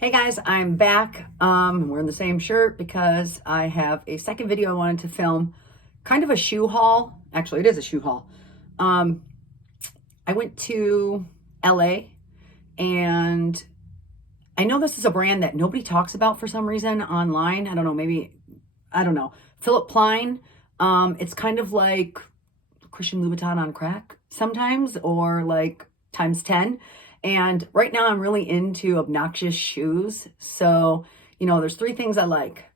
Hey guys, I'm back. I'm wearing the same shirt because I have a second video I wanted to film. Kind of a shoe haul. Actually, it is a shoe haul. Um, I went to LA and I know this is a brand that nobody talks about for some reason online. I don't know, maybe, I don't know. Phillip Plein. It's kind of like Christian Loubouton on crack sometimes, or like times 10. And right now I'm really into obnoxious shoes. So, there's three things I like: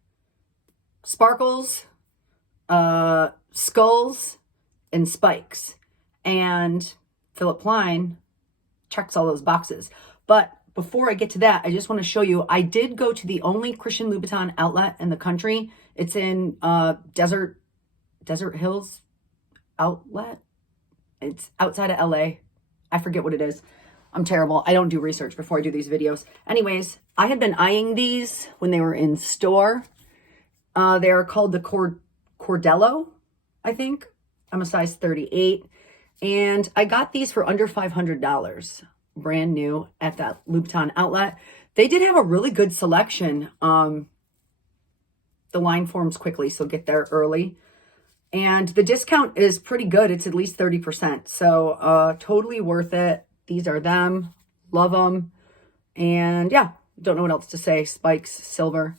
sparkles, skulls, and spikes. And Phillip Plein checks all those boxes. But before I get to that, I just want to show you, I did go to the only Christian Loubouton outlet in the country. It's in Desert Hills outlet. It's outside of LA. I forget what it is. I'm terrible. I don't do research before I do these videos. Anyways, I had been eyeing these when they were in store. They are called the Cordello, I think. I'm a size 38. And I got these for under $500, brand new at that Loubouton outlet. They did have a really good selection. The line forms quickly, so get there early. And the discount is pretty good. It's at least 30%. So totally worth it. These are them. Love them. And yeah, don't know what else to say. Spikes, silver.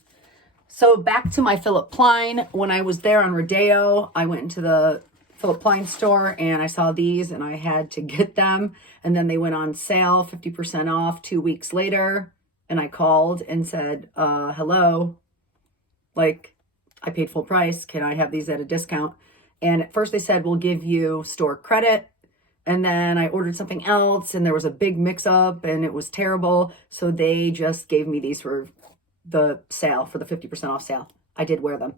So back to my Phillip Plein. When I was there on Rodeo, I went into the Phillip Plein store and I saw these and I had to get them. And then they went on sale, 50% off 2 weeks later. And I called and said, hello, like, I paid full price. Can I have these at a discount? And at first they said, we'll give you store credit. And then I ordered something else and there was a big mix up and it was terrible. So they just gave me these for the sale, for the 50% off sale. I did wear them.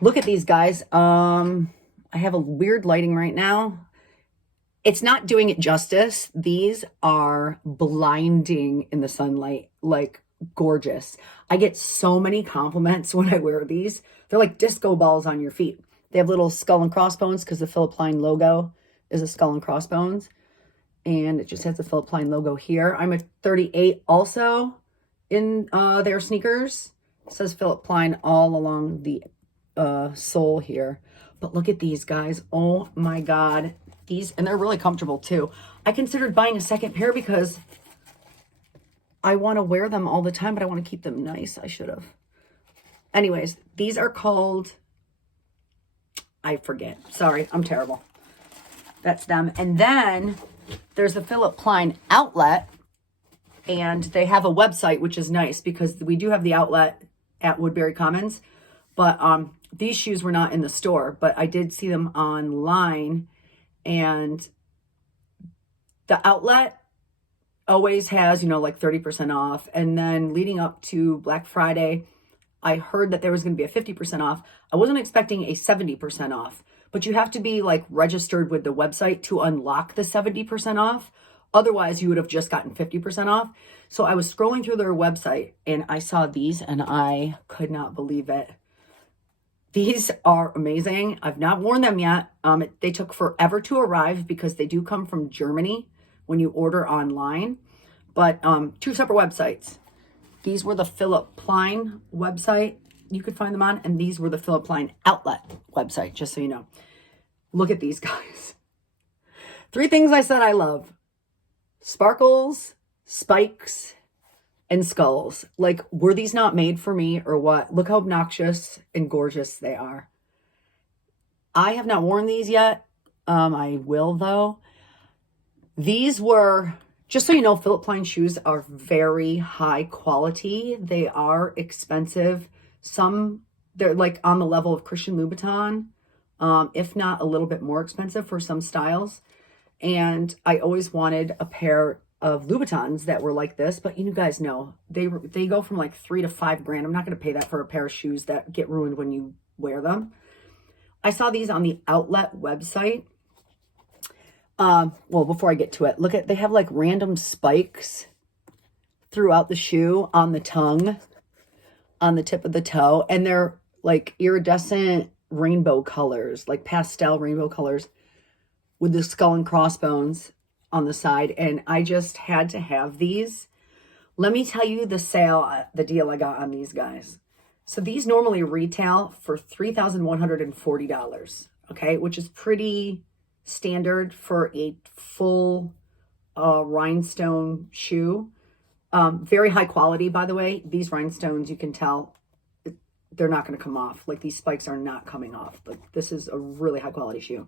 Look at these guys. I have a weird lighting right now. It's not doing it justice. These are blinding in the sunlight, like gorgeous. I get so many compliments when I wear these. They're like disco balls on your feet. They have little skull and crossbones because the Phillip Plein logo is a skull and crossbones. And it just has the Phillip Plein logo here. I'm a 38 also in their sneakers. It says Phillip Plein all along the sole here. But look at these guys. Oh my God. These, and they're really comfortable too. I considered buying a second pair because I want to wear them all the time, but I want to keep them nice. I should have. Anyways, these are called, I forget. Sorry, I'm terrible. That's them. And then there's the Phillip Plein outlet, and they have a website, which is nice because we do have the outlet at Woodbury Commons, but these shoes were not in the store, but I did see them online. And the outlet always has, like 30% off. And then leading up to Black Friday, I heard that there was going to be a 50% off. I wasn't expecting a 70% off, but you have to be like registered with the website to unlock the 70% off. Otherwise, you would have just gotten 50% off. So I was scrolling through their website and I saw these and I could not believe it. These are amazing. I've not worn them yet. They took forever to arrive because they do come from Germany when you order online, but two separate websites. These were the Phillip Plein website you could find them on, and these were the Phillip Plein outlet website, just so you know. Look at these guys. Three things I said I love: sparkles, spikes, and skulls. Like, were these not made for me or what? Look how obnoxious and gorgeous they are. I have not worn these yet. I will though. These were, just so you know, Phillip Plein shoes are very high quality. They are expensive. Some, they're like on the level of Christian Loubouton, if not a little bit more expensive for some styles. And I always wanted a pair of Louboutins that were like this, but you guys know they go from like $3 to $5 grand. I'm not going to pay that for a pair of shoes that get ruined when you wear them. I saw these on the outlet website. Well, before I get to it, look at, they have like random spikes throughout the shoe, on the tongue, on the tip of the toe, and they're like iridescent rainbow colors, like pastel rainbow colors with the skull and crossbones on the side. And I just had to have these. Let me tell you the deal I got on these guys. So these normally retail for $3,140, okay, which is pretty standard for a full rhinestone shoe. Very high quality, by the way. These rhinestones, you can tell, they're not going to come off. Like, these spikes are not coming off. But this is a really high quality shoe.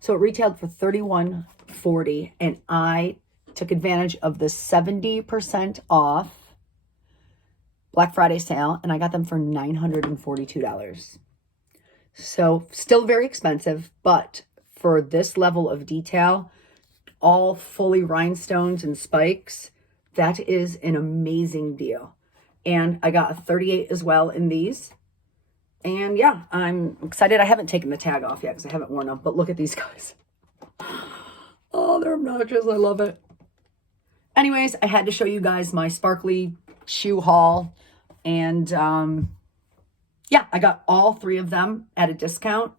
So it retailed for $31.40, and I took advantage of the 70% off Black Friday sale, and I got them for $942. So still very expensive, but for this level of detail, all fully rhinestones and spikes, that is an amazing deal. And I got a 38 as well in these. And yeah, I'm excited. I haven't taken the tag off yet because I haven't worn them, but look at these guys. Oh, they're obnoxious. I love it. Anyways, I had to show you guys my sparkly shoe haul. And yeah, I got all three of them at a discount.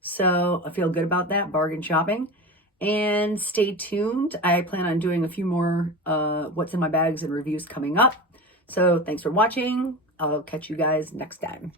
So I feel good about that, bargain shopping. And stay tuned. I plan on doing a few more what's in my bags and reviews coming up. So thanks for watching. I'll catch you guys next time.